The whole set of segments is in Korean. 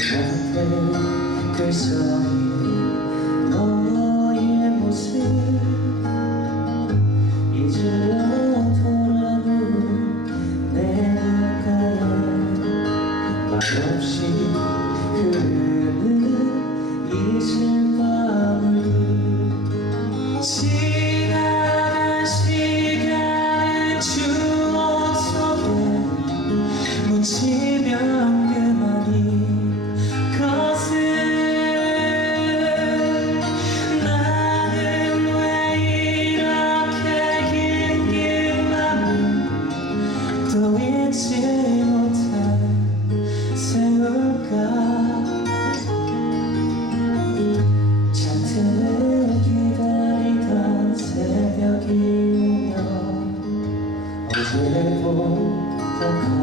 곁에 글 써있는 너의 모습. 잊으려 돌아온 내 눈가에 말없이 흐르는 이슬 방울 지나간 시간의 추억 속에 묻히는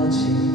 ti.